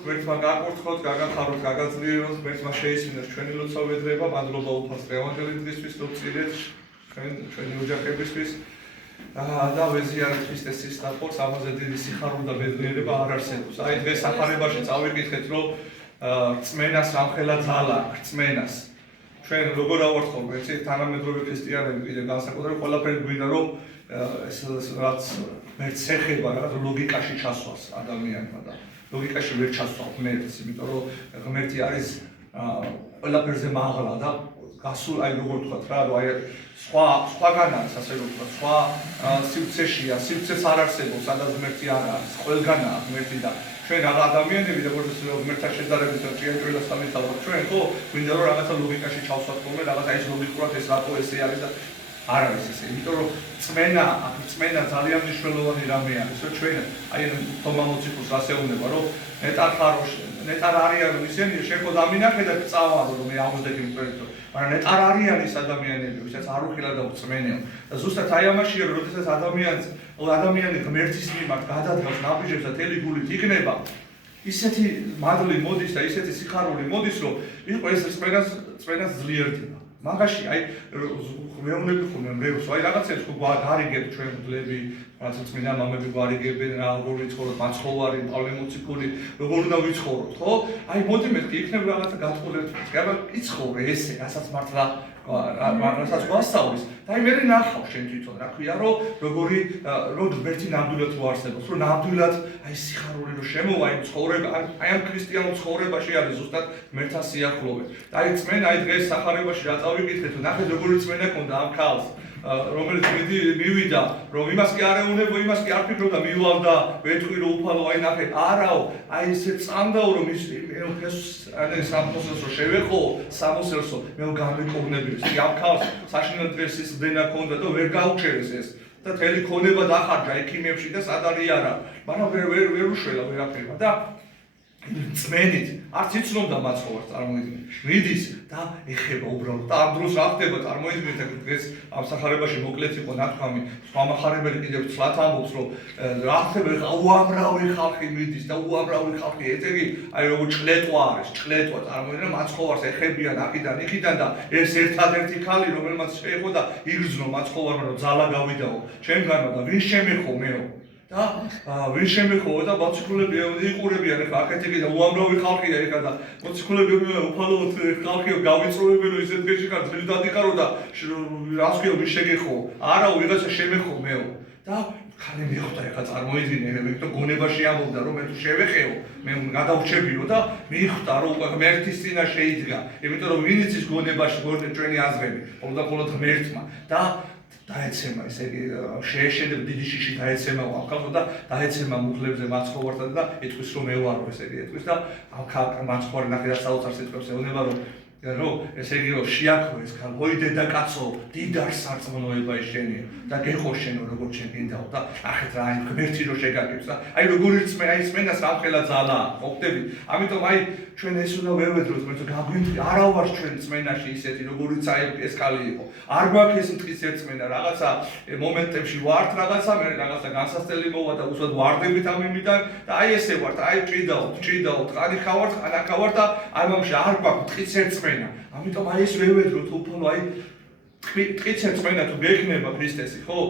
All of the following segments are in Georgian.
Გვერდმა გაკურთხოთ, გაგახაროთ, გაგაძლიეროთ, გვერდმა შეისმინოს ჩვენი ლოცავედრება, მადლობა უფალს ევანგელიზმისთვის, დოქცირეთ ჩვენი ოჯახებისთვის და ვეზიარეთ ქრისტეს სისწრაფოს, ამაზე დიდი სიხარული და ბედნიერება არ არსებობს. აი დღეს სახარებაში წავიკითხეთ, რომ რწმენას რამხელა ძალა, რწმენას. ჩვენ როგორ ავარცხობთ, ეცი თანამედროვე ქრისტიანები კიდე განსაკუთრებით ყველაფერი გვინდა რომ ეს რაც მერც ეხება, რაღაც ლოგიკაში ჩასვას ადამიანმა და ლოგიკაში ვერ ჩასვავ ღმერთს, იმიტომ რომ ღმერთი არის ყველაფერზე მაღლა და გასულ, აი როგორ ვთქვათ რა, რომ აი სხვაგანაა, ასე რომ ვთქვათ, სხვა სივრცეშია, სივრცეს არ არსებობს, სადაც ღმერთი არ არის, ყველგანაა ღმერთი და ჩვენ რა ადამიანები, როგორც ღმერთთან შედარებით ჭიანჭველას სამეცალოთ ჩვენ, ხო, გვინდა რომ რაღაცა ლოგიკაში ჩავსვათ ხოლმე, რაღაცა ის ლოგიკურად ეს რატო ესე არის და არ არის ესე, იმიტომ რომ წმენა ძალიან მნიშვნელოვანი რამეა, ისე ჩვენ აი თომა მოციქულს ასე უნება, რომ ნეტარ არიან ისინი, შენ ხო დამინახე და წავალო რომ მე ამოსდები მწვერეთო, მაგრამ ნეტარ არიან ის ადამიანები, ვისაც არ უხილა და უწმენეო. და ზუსტად აი ამაშია, რომ როდესაც ადამიანი ღმერთის მიმართ გადადგას ნაბიჯებს და თელი გულით იქნება, ისეთი მადლი მოდის და ისეთი სიხარული მოდის, რომ იყო ეს წმენას ძლიერდება. მაგაში აი მეუბნები ხომ მეუს აი რაღაცებს ხო გარიგებ ჩვენ მგლები რაღაცა წმინდა მამები გარიგებენ რა როგორ ვიცხოვროთ მაცხოვარი პავლე მოციქული როგორ უნდა ვიცხოვროთ ხო აი მოდი მეთქი იქნებ რაღაცა გატყულებთ გაბა იცხოვრე ესე რასაც მართლა რასაც გვასწავლის და აი მე ნახავ შენ თვითონ რა ქვია რომ როგორი ღმერთი ნამდვილად რო არსებობს რომ ნამდვილად აი სიხარული რო შემოვა იმ ცხოვრება აი ამ ქრისტიანულ ცხოვრებაში არის ზუსტად ღმერთთან სიახლოვე და აი წმენა აი დღეს სახარებაში რა წავიკითხეთ ნახეთ როგორი წმენა ქონდა ამ ქალს რომელიც მივიდა რომ იმას კი არ ეუნებო იმას კი არ ფიქრობდა მივალდა ვეთქვი რომ უფალო აი ნახეთ არაო აი ესე წამდაო რომ ის ეს სამოსელსო შევეხო სამოსელსო მე გამეკოვნები ის ამ ქალს საშინელ დღესის დენა ქონდა და ვერ გაუჩერეს ეს და თელი ქონება დახარჯა ექიმებში და სადარი არა მაგრამ ვერ უშველა ვერაფერმა და წმენით არც იცნობდა მაცხოვარს წარმოიდგინეთ მიდის და ეხება უბრალოდ და ამ დროს რა ხდება წარმოიდგინეთ დღეს ამ სახარებაში მოკლედ იყო ნათქვამი სხვა מחარებელი კიდევ ცლად ამბობს რომ რა ხდება უამრავი ხალხი მიდის და უამრავი ხალხი ეთერი აი როგორ ჭლეტვა არის ჭლეტვა წარმოიდგინეთ მაცხოვარს ეხებიან აქედან იქიდან და ეს ერთადერთი ხალი რომელმაც შეეხო და იგრძნო მაცხოვარმა რომ ძალა გავიდაო ჩემგანო და ვინ შემეხო მეო და ვინ შემეხოვა და მოციქულები იყურებიან ახლა აქეთიკი და უამრავი ხალხია ეხლა და მოციქულები უფალოდ ხალხი გავიწროებენ რომ ისეთ დღეში ხარ ძველი დადიხარო და რას ქვია ვინ შეგეხო არაო ვიღაცა შემეხო მეო და ხანი მიხვდა ეხლა წარმოიდგინე ვიქტორ გონებაში ამბობდა რომ მე თუ შევეხეო მე გადავრჩებიო და მიხვდა რომ ღმერთის წინა შეიდგა იმიტომ რომ ვინ იცის გონებაში ჩვენი აზრები მხოლოდ ღმერთმა და დაეცემა ესე იგი შეეშედება დიდი შიში დაეცემა ახალო და დაეცემა მუხლებზე მაცხოვართან და ეთქვის რომ ევარო ესე იგი ეთქვის და ახალ მაცხოვარი ნახე და საოცარ სიტყვებს ეუბნება რომ ესე იგი რომ შეაქრო ეს ხალ ოი დედაკაცო დიდარ სარწმუნოება შენია და გეხო შენო როგორ შენ გინდაო და ახეთ რა აი ღმერთი რო შეგაგებს და აი როგორ წმენას რამხელა ძალაა ყოფდები ამიტომ აი ჩვენ ეს უნდა ვევედროთ მე თუ გაგვიმთი არა ვარ ჩვენ წმენაში ისეთი როგორიც აი ეს ხალი იყო არ გვაქვს ეს მტკიცე წმენა რაღაცა მომენტებში ვართ რაღაცა მე რაღაცა განსასწრელი მოვა და უსად ვარდებით ამ იმიდან და აი ესე ვართ აი ჭიდაო ტყანი ხავართ ხანა ხავართ და აი მომში არ გვაქვს მტკიცე წმენა ამიტომ აი ეს ვევედროთ უფალო აი მტკიცე წმენა თუ გექნება ქრისტესი ხო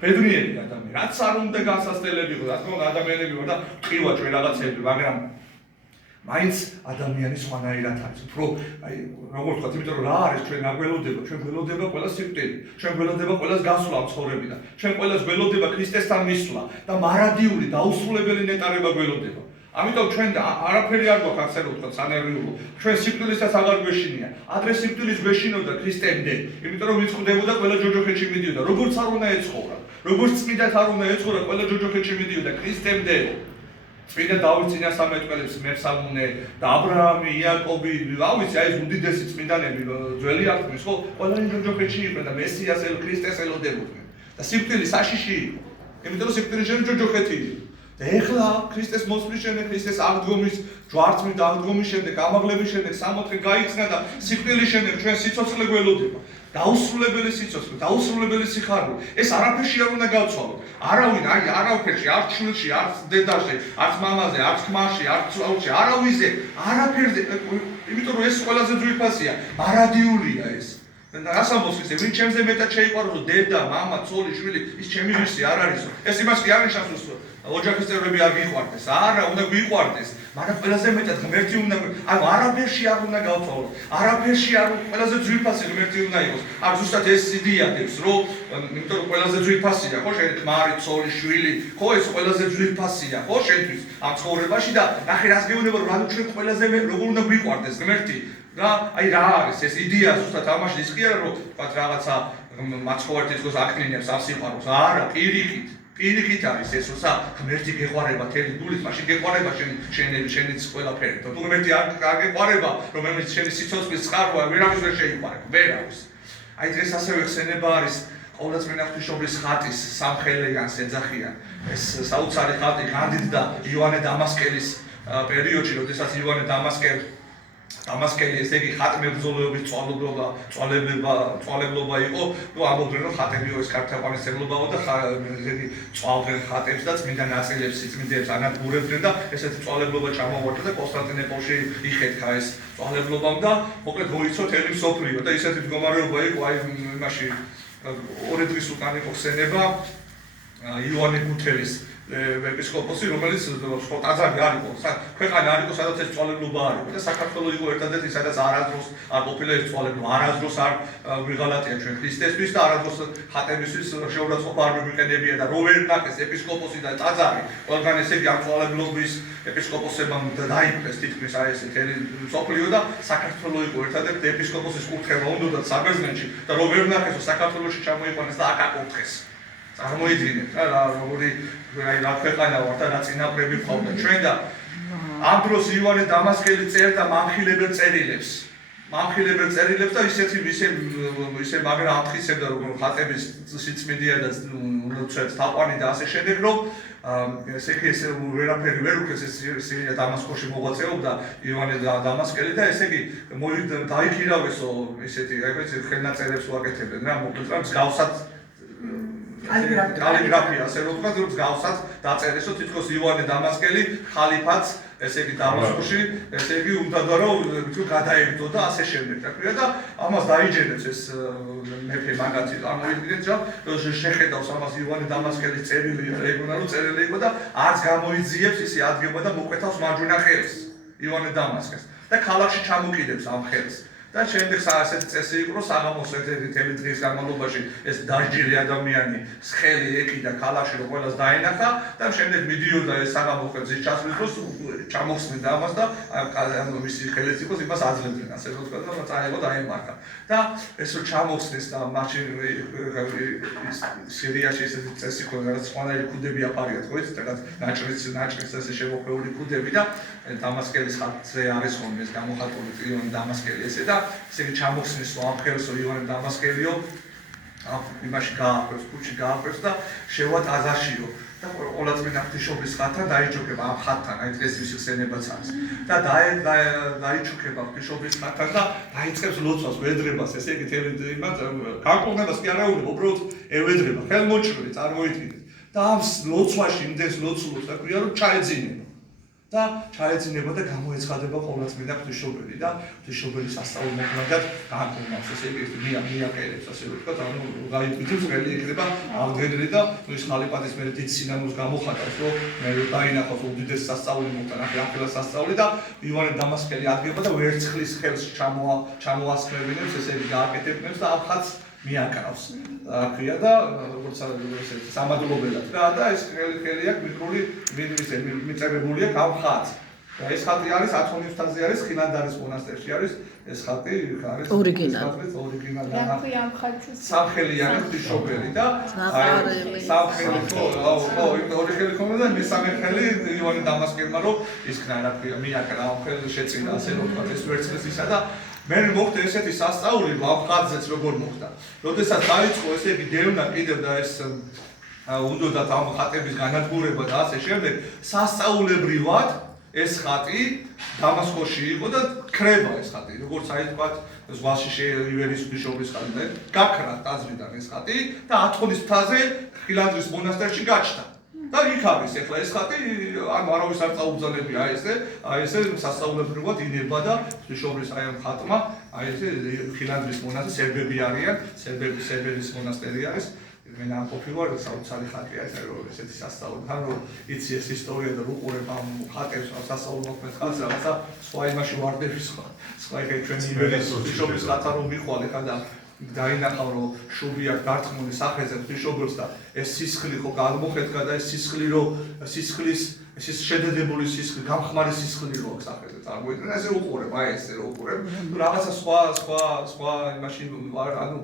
ბედნიერი ადამიანი რაც არ უნდა განსასწრელები იყო რა თქმა უნდა ადამიანები ვარ და ვყივა ჩვენ რაღაცები მაგრამ მაინც ადამიანი სხვანაირად არის. უფრო აი როგორ ვთქვათ, იმიტომ რომ რა არის ჩვენ გველოდება, ჩვენ გველოდება ყველა სიკვდილი, ჩვენ გველოდება ყველას გასვლა ცხოვრებიდან. ჩვენ ყველას გველოდება ქრისტესთან მისვლა და მარადიული დაუსრულებელი ნეტარება გველოდება. ამიტომ ჩვენ არაფერი არ გვაქვს ასე რომ ვთქვათ სანერვიულო. ჩვენ სიკვდილისაც აღარ გვეშინია. ადრე სიკვდილის გვეშინოდა ქრისტემდე, იმიტომ რომ ვინც ხვდებოდა ყველა ჯოჯოხეთში მიდიოდა. როგორც არ უნდა ეცხოვრა, როგორც წმინდად არ უნდა ეცხოვრა, ყველა ჯოჯოხეთში მიდიოდა ქრისტემდე. წმინდა დავით წინასამეტყველებს მერსამუნე და აბრაამი, იაკობი, რა ვიცი, აი ეს უდიდესი წმინდანები ძველი აღთქმის, ხო, ყველანი ჯოჯოხეთში იყვნენ და მესიას ქრისტეს ელოდებოდნენ. და სიკვდილი საშიში იყო. იმიტომ რომ სიკვდილი ჯოჯოხეთი იყო. და ეხლა ქრისტეს მოსვლის შემდეგ, ქრისტეს აღდგომის, ჯვარცმით აღდგომის შემდეგ, ამაღლების შემდეგ, 60 დღე გაიხსნა და სიკვდილის შემდეგ ჩვენ სიცოცხლე გველოდება. დაუსრულებელი სიცოცხლე, დაუსრულებელი სიხარული. ეს არაფერში არ უნდა გავცვალოთ. არავინ, არაფერში, არც შვილში, არც დედაში, არც მამაზე, არც ხმაში, არც წაულში, არავინზე, არაფერზე, იმიტომ რომ ეს ყველაზე ძვირფასია, მარადიულია ეს. რას ამბობს ისე, ვინ ჩემზე მეტად შეიყვაროს, დედა, მამა, ცოლი, შვილი, ის ჩემი ვისი არ არისო. ეს იმას კი არ ნიშნავს, რომ ოჯახის წევრები არ გიყვარდეს. არა, უნდა გიყვარდეს, მაგრამ ყველაზე მეტად ღმერთი უნდა, ანუ არაფერში არ უნდა გავცვალოთ. არაფერში არ ყველაზე ძვირფასი ღმერთი უნდა იყოს. აქ ზუსტად ეს იდეადებს, რომ იმიტომ რომ ყველაზე ძვირფასია, ხო, შენ ქმარი, ცოლი, შვილი, ხო, ეს ყველაზე ძვირფასია, ხო, შენთვის ამ ცხოვრებაში და ნახე რას გეუბნება, რომ ანუ ჩვენ ყველაზე როგორ უნდა გვიყვარდეს ღმერთი. და აი რა არის ეს იდეა ზუსტად ამაში ის კი არა რომ თქვა რაღაცა მაცხოვარი თითქოს აკნინებს არ სიყვარულს. არა, პირიქით არის ეს, როცა ღმერთი გეყვარება თელი გულით, მაშინ გეყვარება შენიც ყველაფერი. თუ ღმერთი არ გეყვარება, რომელიც შენი სიცოცხლის წყაროა, ვერავის ვერ შეიყვარება, ვერავის. აი დღეს ასევე ხსენება არის ყოვლადწმინდა ღვთისმშობლის ხატის სამხელიანს ეძახიან. ეს საოცარი ხატი განდიდდა იოანე დამასკელის პერიოდში, როდესაც იოანე დამასკელი ესე იგი ხატმებრძოლეობის წვალებლობა იყო, ნუ ამბობდნენ რომ ხატებიო ეს ქართლაპანისებრობაო და ესეთი წვალდნენ ხატებს და წმინდა ნაწილებს სიწმინდეებს ანადგურებდნენ და ესეთი წვალებლობა ჩამოვარდა და კონსტანტინოპოლში იხეთქა ეს წვალებლობამ და მოკლედ მოიცვა თელი მსოფლიო და ისეთი მდგომარეობა იყო აი იმაში 2 დღის უკან იყო ხსენება იოანე გუთელის ეპისკოპოსი, რომელიც ტაძარი არ იყო, ქვეყანა არ იყო, სადაც ეს წვალებლობა არ იყო და საქართველო იყო ერთადერთი, სადაც არასდროს არ ყოფილა ეს წვალებლობა, არასდროს არ ვიღალატია ჩვენ ქრისტესთვის და არასდროს ხატებისთვის შეურაცხყოფა არ მიყენებია და რო ვერ ნახეს ეპისკოპოსი და ტაძარი, ყველგან ესე იგი ამ წვალებლობის ეპისკოპოსებმა დაიპყრეს თითქმის აი ესე თელი მსოფლიო და საქართველო იყო ერთადერთი ეპისკოპოსის კურთხევა უნდათ საბერძნეთში და რო ვერ ნახეს საქართველოში ჩამოიყვანეს და აკაკურთხეს. წარმოიდგინეთ რა როგორი აი რა ქვეყანა ვარ და რა წინაპრები ვყავდა ჩვენ და ამ დროს იოანე დამასკელი წერდა მამხილებელ წერილებს და ისე მაგრამ ამტკიცებდა რომ ხატების სიწმინდეა და უცებ თაყვანი და ასე შემდეგ რომ ესე იგი ეს ვერაფერი ვერ უქეს ეს სირია დამასკოში მოღვაწეობდა იოანე დამასკელი და ესე იგი დაიქირავესო ისეთი აი ეს ხელნაწერებს უაკეთებდნენ რა მოკლედ რა მსგავსად კალიგრაფია ასე რომ თქვა რომ მსგავსად დაწერესო თითქოს იოანე დამასკელი ხალიფაც ესე იგი დამასკოში ესე იგი უნდა რომ გადაეგდო და ასე შემდეგ რა ქვია და ამას დაიჯერებს ეს მეფე მაგათი ამოიდგინეთ რომ შეხედავს ამას იოანე დამასკელის წერილი რეგულარული წერილი იყო და არც გამოიძიებს ისე ადგება და მოკვეთავს მარჯვენა ხელს იოანე დამასკელს და ქალაქში ჩამოკიდებს ამ ხელს და შემდეგ ასეთი წესი იყო რომ საღამოს ერთ-ერთი თელი დღის განმავლობაში ეს დაჯილი ადამიანი ხელი ეკიდა ქალაქში რომ ყველას დაინახა და შემდეგ მიდიოდა ეს საღამო ხელს ჩასვლის დროს ჩამოხსნიდა ამას და ანუ მისი ხელიც იყოს იმას აძლევდნენ ასე რომ თქვა და წაიღო დაემართა და ეს რომ ჩამოხსნეს და მაშინ სირიაში ესეთი წესი ქონდა რაც სხვანაირი ქუდები აფარიათ ხო იცით რაღაც ნაჭრის ესე შემოხვეული ქუდები და დამასკელის ხატზე არის ხოლმე ეს გამოხატული იოანე დამასკელი ესე და ესე იგი ჩამოხსნის ამ ხელს იოანე დამასკელიო იმაში გააყრებს ქუჩი გააყრებს და შევა ტაძარშიო და ყოვლადწმინდა ღვთისმშობლის ხატთან დაიჩუქება ამ ხატთან აი დღეს ის ხსენებაც არის და დაიჩუქება ღვთისმშობლის ხატთან და დაიწყებს ლოცვას ვედრებას ესე იგი თელი იმას განკურნებას კი არა უნდა უბრალოდ ევედრება ხელმოჭრილი წარმოიდგინეთ და ამ ლოცვაში იმდენს ლოცულობს და ქვია რომ ჩაეძინება და ჩაეძინება და გამოეცხადება ყოვლადწმინდა ღვთისმშობელი და ღვთისმშობელი სასწაულმოქმედად განკურნავს ესე იგი მიაკერებს ასე რომ ვთქვათ ანუ გაიკვირდება ხელი იქნება აღდგენილი და ის ხალიფატის მერე დიდ სინანულს გამოხატავს რომ მე დაინახავს უდიდეს სასწაული მოხდა ახლა სასწაული და იოანე დამასკელი ადგება და ვერცხლის ხელს ჩამოასწრებინებს ესე იგი გააკეთებინებს და ამ ხატს მიაკრავს აქვია და როგორც ესეთი სამადლობელად რა და ეს ხელი აქვს მიკრული მიწებებული აქვს ამ ხატს და ეს ხატი არის ათონივთაზე არის ხილანდარის მონასტერში არის ეს ხატი არის ორიგინალი სამხელიანი ღვთისმშობელი და სამხელი ხო ორი ხელი ხომ და მესამე ხელი იოანე დამასკელმა რომ ისქნა რა ქვია მიაკრა ამ ხელს შეწინა ასე რომ თქვა ეს ვერცხლის ისა და მე მოხდა ესეთი სასწაული ამ ხატზეც როგორ მოხდა. როდესაც დაიწყო ესე იგი დევნა კიდევ და ეს უნდათ ამ ხატების განადგურება და ასე შემდეგ, სასწაულებრივად ეს ხატი დამასკოში იყო და ქრება ეს ხატი, როგორც აი თქვა ზღვაში ივერის ღვთისმშობლის ხატი და გაქრა ტაძრიდან ეს ხატი და ათონის მთაზე ხილანდრის მონასტერში გაჩნდა. და იქ არის ეხლა ეს ხატი, ანუ არავის არ წაუგზავნებია აი ესე სასწაულებრივად ინება და ღვთისმშობლის აი ამ ხატმა აი ესე ხილანდრის მონასტერი სერბები არიან, სერბების მონასტერი არის. მე ამ ყოფილვარ საოცარი ხატია ესეთი სასწაული. ანუ იცი ეს ისტორია და უყურებ ამ ხატებს სასწაულმოქმედ ხატს რაღაცა სხვა იმაში ვარდები სხვა ეგ ჩვენი ივერის ღვთისმშობლის ხატა რომ მიხვალე ხა და დაინახავ რომ შუბი აქვს დარტყმული სახეზე ღვთისმშობელს და ეს სისხლი ხო გამოხეთქა და ეს სისხლი რომ სისხლის ეს შედედებული სისხლი, გამხმარი სისხლი რო აქვს სახეზე წარმოიდგინე, ესე უყურებ, აი ესე რო უყურებ. რაღაცა სხვა იმაში ანუ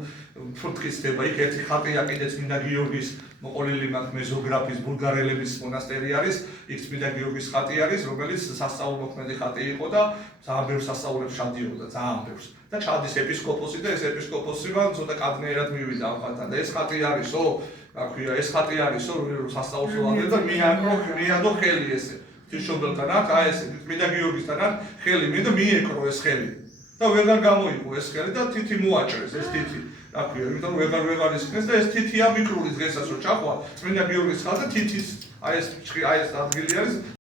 ფრთხისდება. იქ ერთი ხატია კიდეც მინდა გიორგის მოყოლილი მაქვს მეზოგრაფის ბულგარელების მონასტერი არის. იქ მინდა გიორგის ხატი არის, რომელიც სასწაულმოქმედი ხატი იყო და ძალიან ბევრ სასწაულებს ჩადიოდა, ძალიან ბევრს. და ჩადის ეპისკოპოსი და ეს ეპისკოპოსი მან ცოტა კადნიერად მივიდა ამ ხატთან და ეს ხატი არისო რა ქვია ეს ხატი არისო სასწაულს ვაღებ და მიადო ხელი ესე ღვთისმშობელთან აქ აი ესე მინდა გიორგისთან აქ ხელი მინდა მიეკრო ეს ხელი და ვეღარ გამოიყო ეს ხელი და თითი მოაჭრეს ეს თითი რა ქვია იმიტომ ვეღარ ისქნეს და ეს თითია მიკრული დღესაც რო ჩახვა წმინდა გიორგის ხატზე თითის აი ეს ადგილი არის